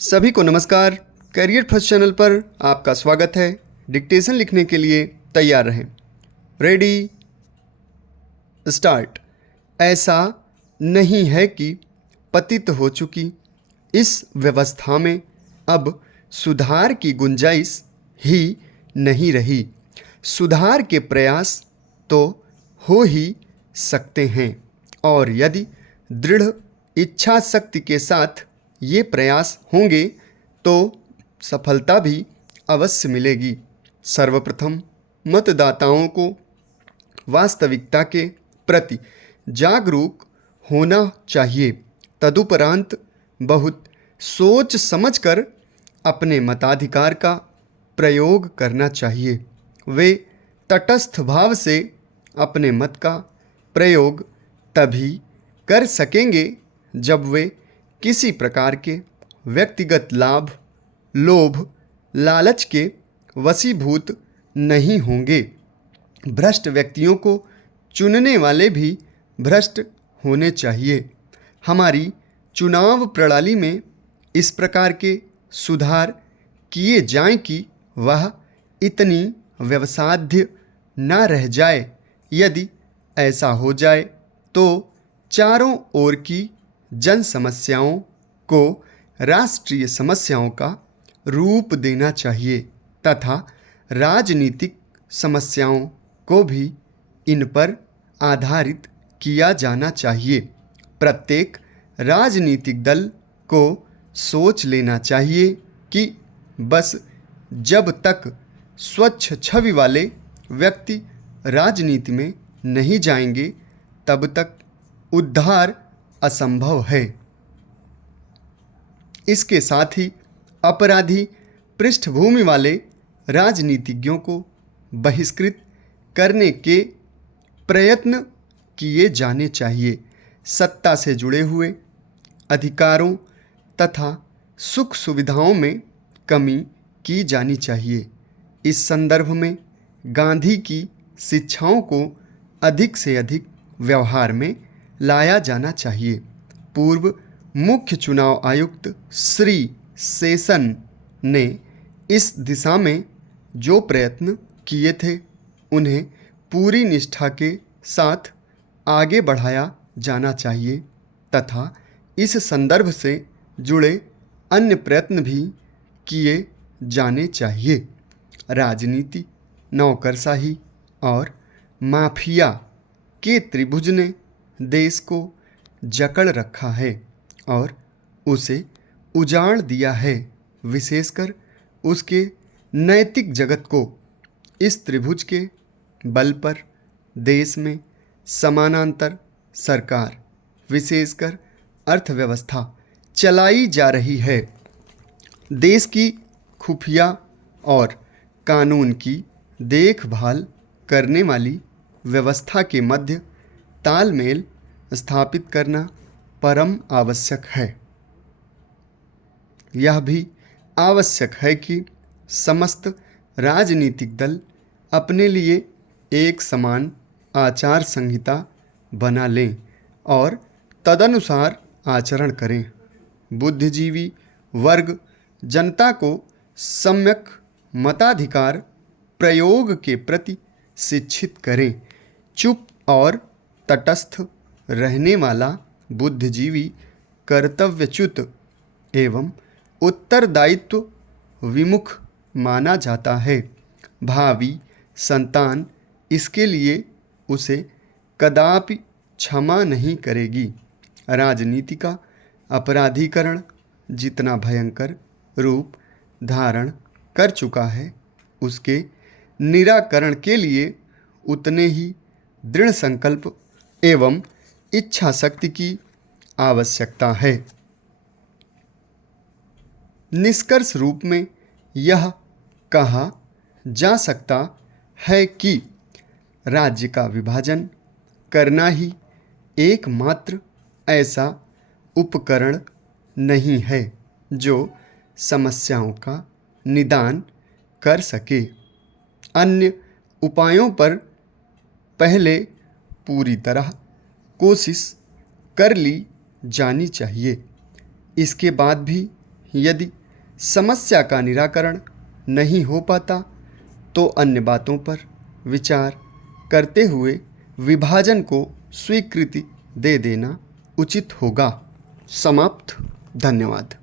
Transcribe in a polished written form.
सभी को नमस्कार। करियर फर्स्ट चैनल पर आपका स्वागत है। डिक्टेशन लिखने के लिए तैयार रहें। Ready start. ऐसा नहीं है कि पतित हो चुकी इस व्यवस्था में अब सुधार की गुंजाइश ही नहीं रही। सुधार के प्रयास तो हो ही सकते हैं, और यदि दृढ़ इच्छा शक्ति के साथ ये प्रयास होंगे तो सफलता भी अवश्य मिलेगी। सर्वप्रथम मतदाताओं को वास्तविकता के प्रति जागरूक होना चाहिए। तदुपरांत बहुत सोच समझकर अपने मताधिकार का प्रयोग करना चाहिए। वे तटस्थ भाव से अपने मत का प्रयोग तभी कर सकेंगे जब वे किसी प्रकार के व्यक्तिगत लाभ, लोभ, लालच के वशीभूत नहीं होंगे। भ्रष्ट व्यक्तियों को चुनने वाले भी भ्रष्ट होने चाहिए। हमारी चुनाव प्रणाली में इस प्रकार के सुधार किए जाएं कि वह इतनी व्यवसाध्य न रह जाए। यदि ऐसा हो जाए तो चारों ओर की जन समस्याओं को राष्ट्रीय समस्याओं का रूप देना चाहिए तथा राजनीतिक समस्याओं को भी इन पर आधारित किया जाना चाहिए। प्रत्येक राजनीतिक दल को सोच लेना चाहिए कि बस जब तक स्वच्छ छवि वाले व्यक्ति राजनीति में नहीं जाएंगे तब तक उद्धार असंभव है। इसके साथ ही अपराधी पृष्ठभूमि वाले राजनीतिज्ञों को बहिष्कृत करने के प्रयत्न किए जाने चाहिए। सत्ता से जुड़े हुए अधिकारों तथा सुख सुविधाओं में कमी की जानी चाहिए। इस संदर्भ में गांधी की शिक्षाओं को अधिक से अधिक व्यवहार में लाया जाना चाहिए। पूर्व मुख्य चुनाव आयुक्त श्री शेषन ने इस दिशा में जो प्रयत्न किए थे उन्हें पूरी निष्ठा के साथ आगे बढ़ाया जाना चाहिए तथा इस संदर्भ से जुड़े अन्य प्रयत्न भी किए जाने चाहिए। राजनीति, नौकरशाही और माफिया के त्रिभुज ने देश को जकड़ रखा है और उसे उजाड़ दिया है। विशेषकर उसके नैतिक जगत को इस त्रिभुज के बल पर देश में समानांतर सरकार, विशेषकर अर्थव्यवस्था चलाई जा रही है। देश की खुफिया और कानून की देखभाल करने वाली व्यवस्था के मध्य तालमेल स्थापित करना परम आवश्यक है। यह भी आवश्यक है कि समस्त राजनीतिक दल अपने लिए एक समान आचार संहिता बना लें और तदनुसार आचरण करें। बुद्धिजीवी वर्ग जनता को सम्यक मताधिकार प्रयोग के प्रति शिक्षित करें। चुप और तटस्थ रहने वाला बुद्धिजीवी कर्तव्यच्युत एवं उत्तरदायित्व विमुख माना जाता है। भावी संतान इसके लिए उसे कदापि क्षमा नहीं करेगी। राजनीति का अपराधीकरण जितना भयंकर रूप धारण कर चुका है, उसके निराकरण के लिए उतने ही दृढ़ संकल्प एवं इच्छा शक्ति की आवश्यकता है। निष्कर्ष रूप में यह कहा जा सकता है कि राज्य का विभाजन करना ही एकमात्र ऐसा उपकरण नहीं है जो समस्याओं का निदान कर सके। अन्य उपायों पर पहले पूरी तरह कोशिश कर ली जानी चाहिए। इसके बाद भी यदि समस्या का निराकरण नहीं हो पाता तो अन्य बातों पर विचार करते हुए विभाजन को स्वीकृति दे देना उचित होगा। समाप्त। धन्यवाद।